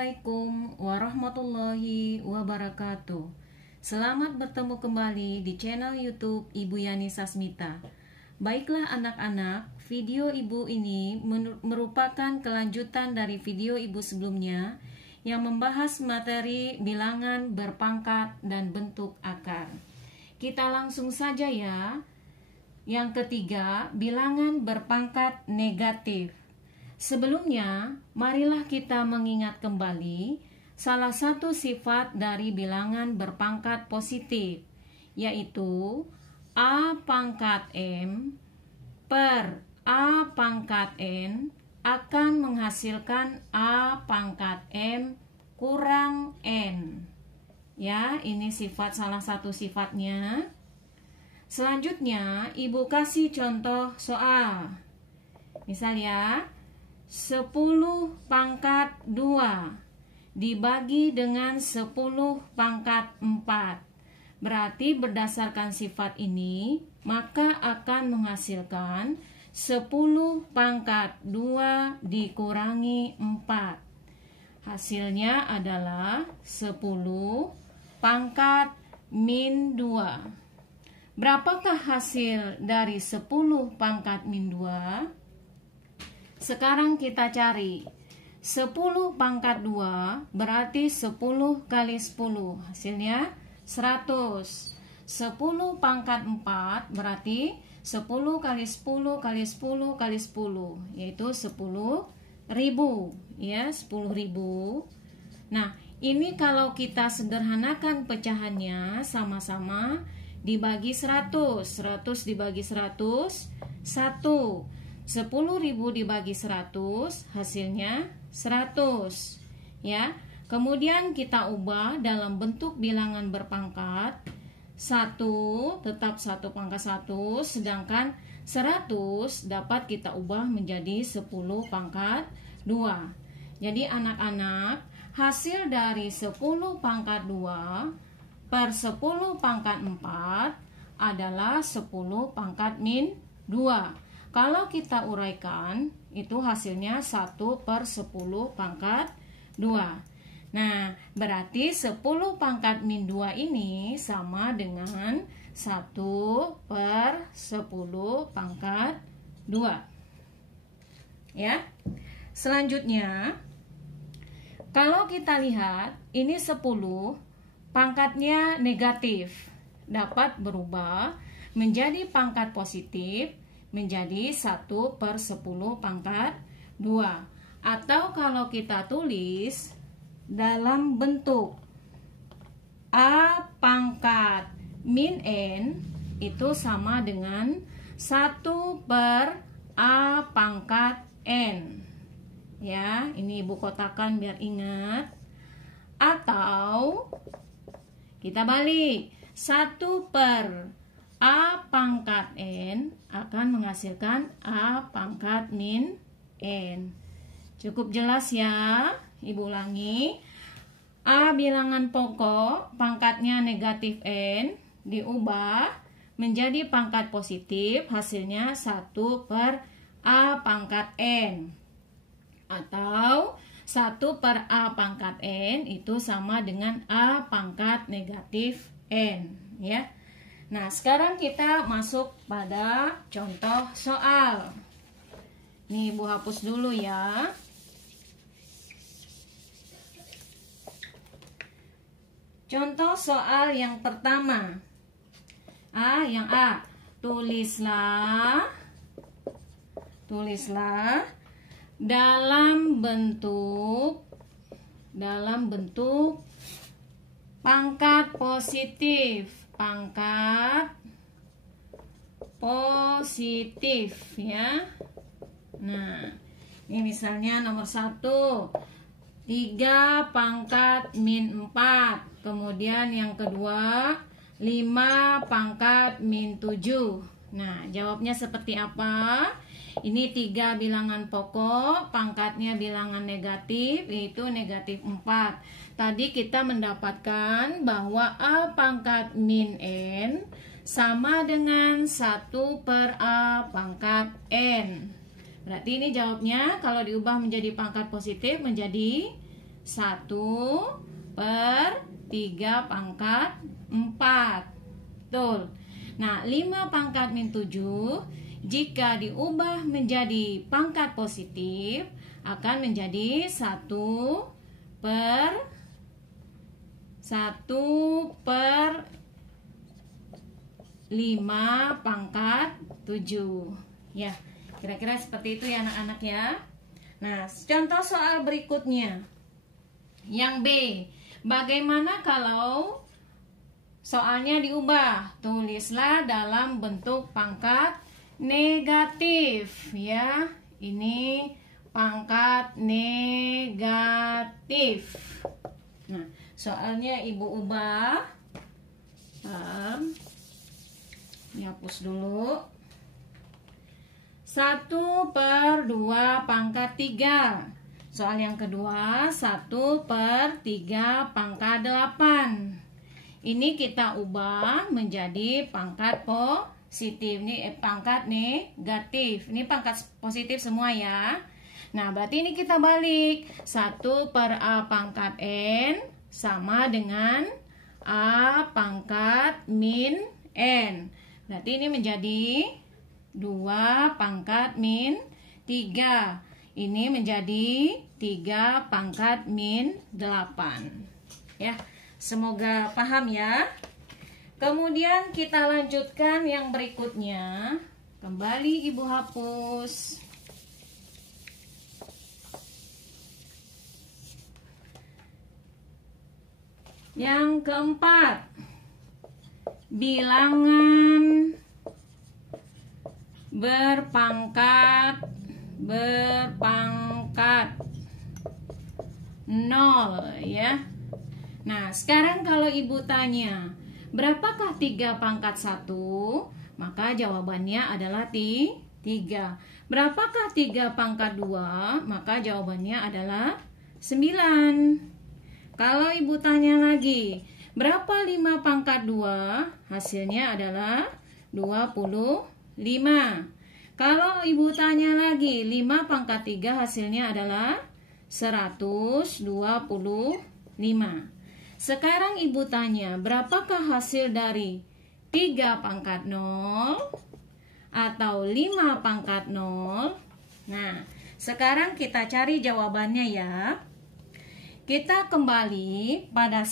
Assalamualaikum warahmatullahi wabarakatuh. Selamat bertemu kembali di channel YouTube Ibu Yani Sasmita. Baiklah anak-anak, video Ibu ini merupakan kelanjutan dari video Ibu sebelumnya yang membahas materi bilangan berpangkat dan bentuk akar. Kita langsung saja ya. Yang ketiga, bilangan berpangkat negatif. Sebelumnya, marilah kita mengingat kembali salah satu sifat dari bilangan berpangkat positif, yaitu A pangkat M per A pangkat N akan menghasilkan A pangkat M kurang N. Ya, ini salah satu sifatnya. Selanjutnya, Ibu kasih contoh soal. Misal ya, 10 pangkat 2 dibagi dengan 10 pangkat 4. Berarti berdasarkan sifat ini, maka akan menghasilkan 10 pangkat 2 dikurangi 4. Hasilnya adalah 10 pangkat min 2. Berapakah hasil dari 10 pangkat min 2? Sekarang kita cari 10 pangkat 2 berarti 10 kali 10, hasilnya 100. 10 pangkat 4 berarti 10 kali 10 kali 10 kali 10, yaitu 10.000 ya, 10.000. Nah, ini kalau kita sederhanakan pecahannya sama-sama dibagi 100. 100 dibagi 100, 1. 10.000 dibagi 100, hasilnya 100. Ya. Kemudian kita ubah dalam bentuk bilangan berpangkat. 1 tetap 1 pangkat 1, sedangkan 100 dapat kita ubah menjadi 10 pangkat 2. Jadi anak-anak, hasil dari 10 pangkat 2 per 10 pangkat 4 adalah 10 pangkat min 2. Kalau kita uraikan, itu hasilnya 1 per 10 pangkat 2. Nah, berarti 10 pangkat min 2 ini sama dengan 1 per 10 pangkat 2. Ya. Selanjutnya, kalau kita lihat, ini 10, pangkatnya negatif. Dapat berubah menjadi pangkat positif, menjadi 1 per 10 pangkat 2. Atau kalau kita tulis dalam bentuk A pangkat min N, itu sama dengan 1 per A pangkat N. Ya, ini Ibu kotakan biar ingat. Atau kita balik, 1 per A pangkat N akan menghasilkan A pangkat min N. Cukup jelas ya? Ibu ulangi. A bilangan pokok pangkatnya negatif N diubah menjadi pangkat positif, hasilnya 1 per A pangkat N. Atau 1 per A pangkat N itu sama dengan A pangkat negatif N. Ya. Nah, sekarang kita masuk pada contoh soal. Nih, Ibu hapus dulu ya. Contoh soal yang pertama. Yang A. Tulislah dalam bentuk pangkat positif. Pangkat positif ya. Nah, ini misalnya nomor 1, 3 pangkat min 4. Kemudian yang kedua, 5 pangkat min 7. Nah, jawabnya seperti apa? Ini 3 bilangan pokok, pangkatnya bilangan negatif, yaitu negatif 4. Tadi kita mendapatkan bahwa A pangkat min N sama dengan 1 per A pangkat N. Berarti ini jawabnya kalau diubah menjadi pangkat positif menjadi 1/3 pangkat 4. Betul. Nah, 5 pangkat min 7 jika diubah menjadi pangkat positif akan menjadi 1/5 pangkat 7. Ya, kira-kira seperti itu ya anak-anak ya. Nah, contoh soal berikutnya. Yang B, bagaimana kalau soalnya diubah? Tulislah dalam bentuk pangkat negatif ya. Ini pangkat negatif. Nah, soalnya Ibu ubah. Dihapus dulu. 1/2 pangkat 3. Soal yang kedua 1/3 pangkat 8. Ini kita ubah menjadi pangkat positif. Ini pangkat negatif. Ini pangkat positif semua ya. Nah, berarti ini kita balik. 1/A pangkat N sama dengan A pangkat min N. Berarti ini menjadi 2 pangkat min 3. Ini menjadi 3 pangkat min 8. Ya, semoga paham ya. Kemudian kita lanjutkan yang berikutnya. Kembali Ibu hapus. Yang keempat, bilangan berpangkat 0 ya. Nah, sekarang kalau Ibu tanya, berapakah 3 pangkat 1? Maka jawabannya adalah 3. Berapakah 3 pangkat 2? Maka jawabannya adalah 9. Kalau Ibu tanya lagi, berapa 5 pangkat 2? Hasilnya adalah 25. Kalau Ibu tanya lagi, 5 pangkat 3 hasilnya adalah 125. Sekarang Ibu tanya, berapakah hasil dari 3 pangkat 0 atau 5 pangkat 0? Nah, sekarang kita cari jawabannya ya. Kita kembali pada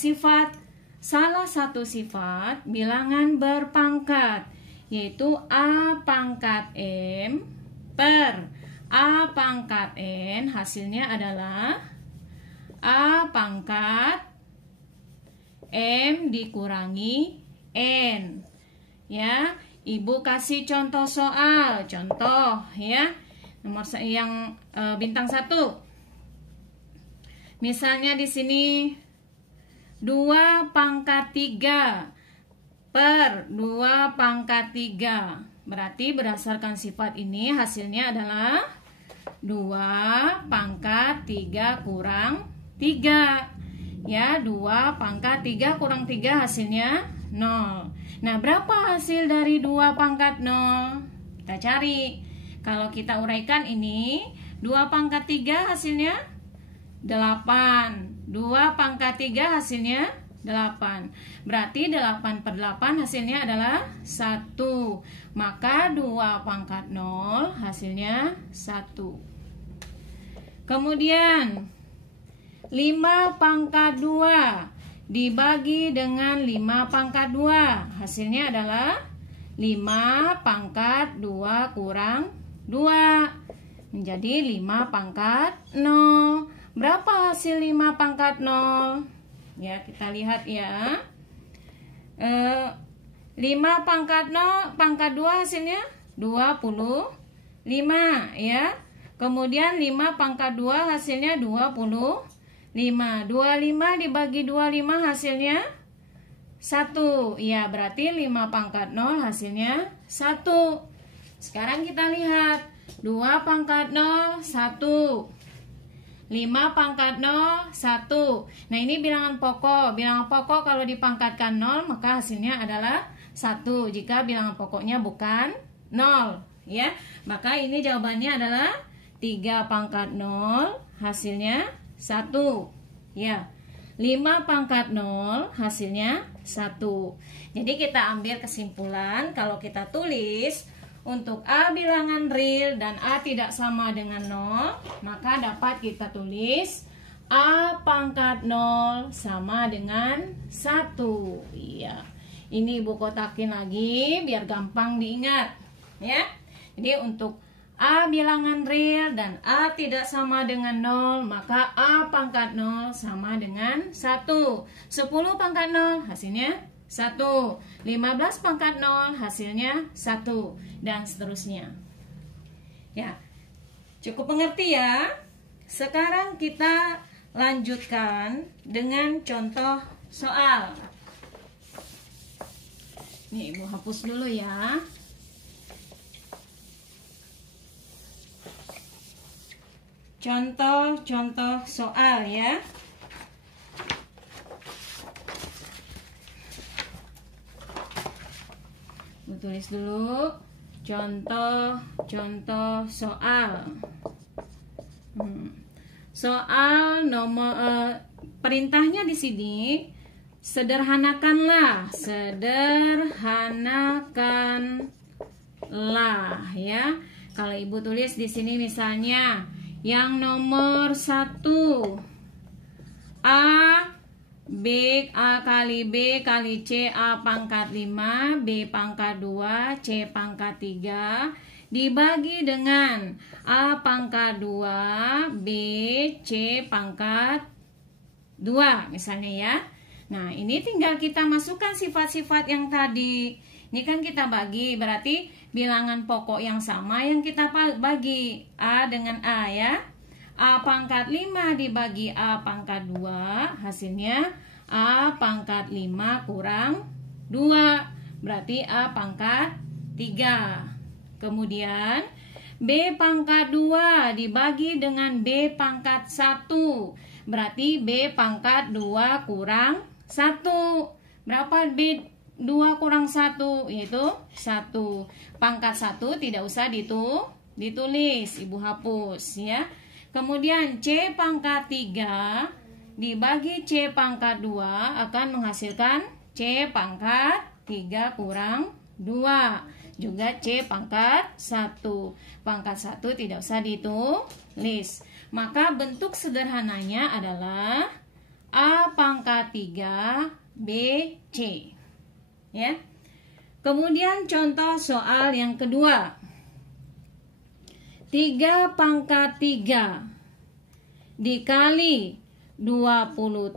salah satu sifat bilangan berpangkat, yaitu A pangkat M per A pangkat N. Hasilnya adalah A pangkat M dikurangi N. Ya, Ibu kasih contoh soal. Contoh ya, nomor yang bintang 1. Misalnya di sini 2 pangkat 3 per 2 pangkat 3. Berarti berdasarkan sifat ini hasilnya adalah 2 pangkat 3 kurang 3. Ya, 2 pangkat 3 kurang 3 hasilnya 0. Nah, berapa hasil dari 2 pangkat 0? Kita cari. Kalau kita uraikan ini, 2 pangkat 3 hasilnya 8. 2 pangkat 3 hasilnya 8. Berarti 8/8 hasilnya adalah 1. Maka 2 pangkat 0 hasilnya 1. Kemudian 5 pangkat 2 dibagi dengan 5 pangkat 2. Hasilnya adalah 5 pangkat 2 kurang 2. Menjadi 5 pangkat 0. Berapa hasil 5 pangkat 0? Ya, kita lihat ya. 5 pangkat 0 pangkat 2 hasilnya 25 ya. Kemudian 5 pangkat 2 hasilnya 25. 25 dibagi 25 hasilnya 1. Ya, berarti 5 pangkat 0 hasilnya 1. Sekarang kita lihat 2 pangkat 0 1. 5 pangkat 0 1. Nah, ini bilangan pokok. Bilangan pokok kalau dipangkatkan 0 maka hasilnya adalah 1 jika bilangan pokoknya bukan 0 ya. Maka ini jawabannya adalah 3 pangkat 0 hasilnya 1. Ya, 5 pangkat 0 hasilnya 1. Jadi kita ambil kesimpulan kalau kita tulis untuk A bilangan real dan A tidak sama dengan 0, maka dapat kita tulis A pangkat 0 sama dengan 1. Iya. Ini Ibu kotakin lagi biar gampang diingat, ya. Jadi untuk A bilangan real dan A tidak sama dengan 0, maka A pangkat 0 sama dengan 1. 10 pangkat 0 hasilnya 1. 15 pangkat 0 hasilnya 1. Dan seterusnya. Ya, cukup mengerti ya. Sekarang kita lanjutkan dengan contoh soal. Nih, Ibu hapus dulu ya. Contoh-contoh soal ya. Tulis dulu contoh-contoh soal. Soal nomor perintahnya di sini sederhanakanlah ya. Kalau Ibu tulis di sini misalnya yang nomor 1 A kali B kali C, A pangkat 5, B pangkat 2, C pangkat 3 dibagi dengan A pangkat 2, B, C pangkat 2 misalnya ya. Nah, ini tinggal kita masukkan sifat-sifat yang tadi. Ini kan kita bagi, berarti bilangan pokok yang sama yang kita bagi. A dengan A ya. A pangkat 5 dibagi A pangkat 2, hasilnya A pangkat 5 kurang 2. Berarti A pangkat 3. Kemudian B pangkat 2 dibagi dengan B pangkat 1. Berarti B pangkat 2 kurang 1. Berapa B 2 kurang 1? Yaitu 1. Pangkat 1 tidak usah ditulis, Ibu hapus ya. Kemudian C pangkat 3 dibagi C pangkat 2 akan menghasilkan C pangkat 3 kurang 2. Juga C pangkat 1. Pangkat 1 tidak usah ditulis. Maka bentuk sederhananya adalah A pangkat 3 B C. Ya. Kemudian contoh soal yang kedua. 3 pangkat 3 dikali 27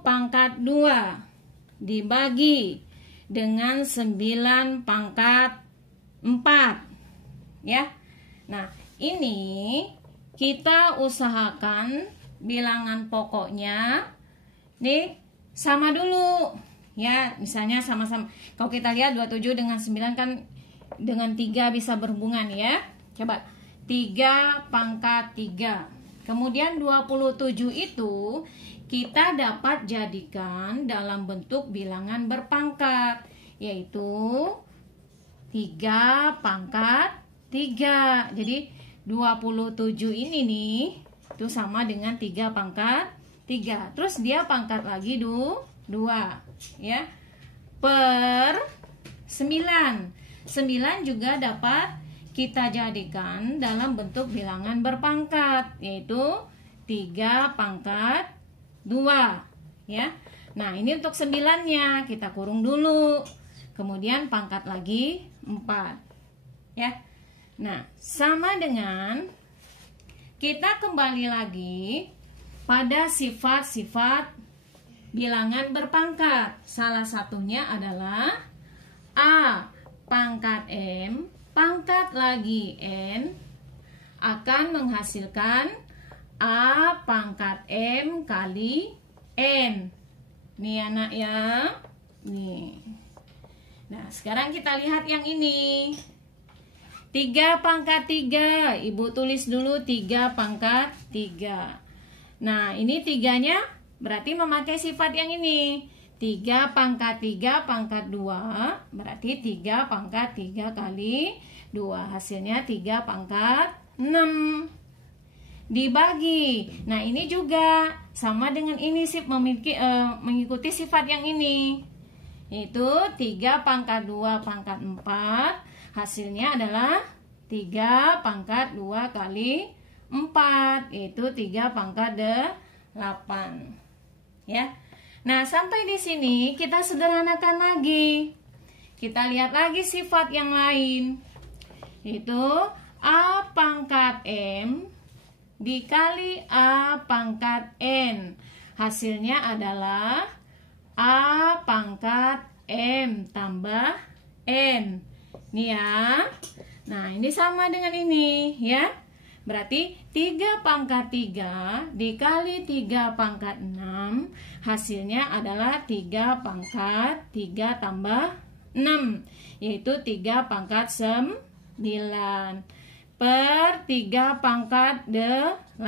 pangkat 2 dibagi dengan 9 pangkat 4 ya. Nah, ini kita usahakan bilangan pokoknya nih sama dulu ya. Misalnya sama-sama, kalau kita lihat 27 dengan 9 kan dengan 3 bisa berhubungan ya. Coba 3 pangkat 3. Kemudian 27 itu kita dapat jadikan dalam bentuk bilangan berpangkat, yaitu 3 pangkat 3. Jadi 27 ini nih itu sama dengan 3 pangkat 3. Terus dia pangkat lagi 2 ya. Per 9. 9 juga dapat kita jadikan dalam bentuk bilangan berpangkat, yaitu 3 pangkat 2 ya. Nah, ini untuk 9-nya kita kurung dulu. Kemudian pangkat lagi 4 ya. Nah, sama dengan kita kembali lagi pada sifat-sifat bilangan berpangkat. Salah satunya adalah A pangkat M pangkat lagi N akan menghasilkan A pangkat M kali N. Nih anak ya. Nih. Nah, sekarang kita lihat yang ini. 3 pangkat 3. Ibu tulis dulu 3 pangkat 3. Nah, ini 3-nya berarti memakai sifat yang ini. 3 pangkat 3 pangkat 2 berarti 3 pangkat 3 kali 2. Hasilnya 3 pangkat 6. dibagi. Nah, ini juga sama dengan ini mengikuti sifat yang ini. Yaitu 3 pangkat 2 pangkat 4. Hasilnya adalah 3 pangkat 2 kali 4. Yaitu 3 pangkat 8. Ya. Nah, sampai di sini kita sederhanakan lagi. Kita lihat lagi sifat yang lain. Yaitu A pangkat M dikali A pangkat N. Hasilnya adalah A pangkat M tambah N. Nih ya. Nah, ini sama dengan ini ya. Berarti 3 pangkat 3 dikali 3 pangkat 6. Hasilnya adalah 3 pangkat 3 tambah 6. Yaitu 3 pangkat 9. Per 3 pangkat 8.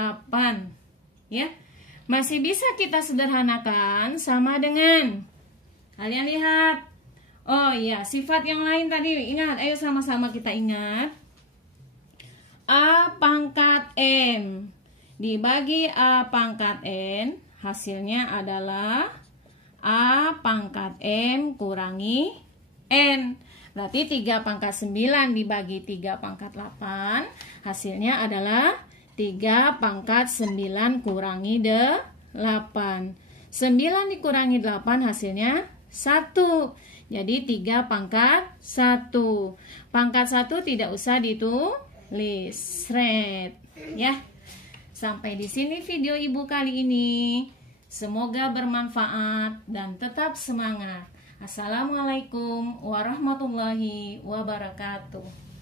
Ya. Masih bisa kita sederhanakan sama dengan, kalian lihat. Oh iya, sifat yang lain tadi ingat. Ayo sama-sama kita ingat. A pangkat M dibagi A pangkat N. Hasilnya adalah A pangkat M kurangi N. Berarti 3 pangkat 9 dibagi 3 pangkat 8. Hasilnya adalah 3 pangkat 9 kurangi 8. 9 dikurangi 8 hasilnya 1. Jadi 3 pangkat 1. Pangkat 1 tidak usah ditulis. Shred. Ya. Sampai di sini video Ibu kali ini. Semoga bermanfaat dan tetap semangat. Assalamualaikum warahmatullahi wabarakatuh.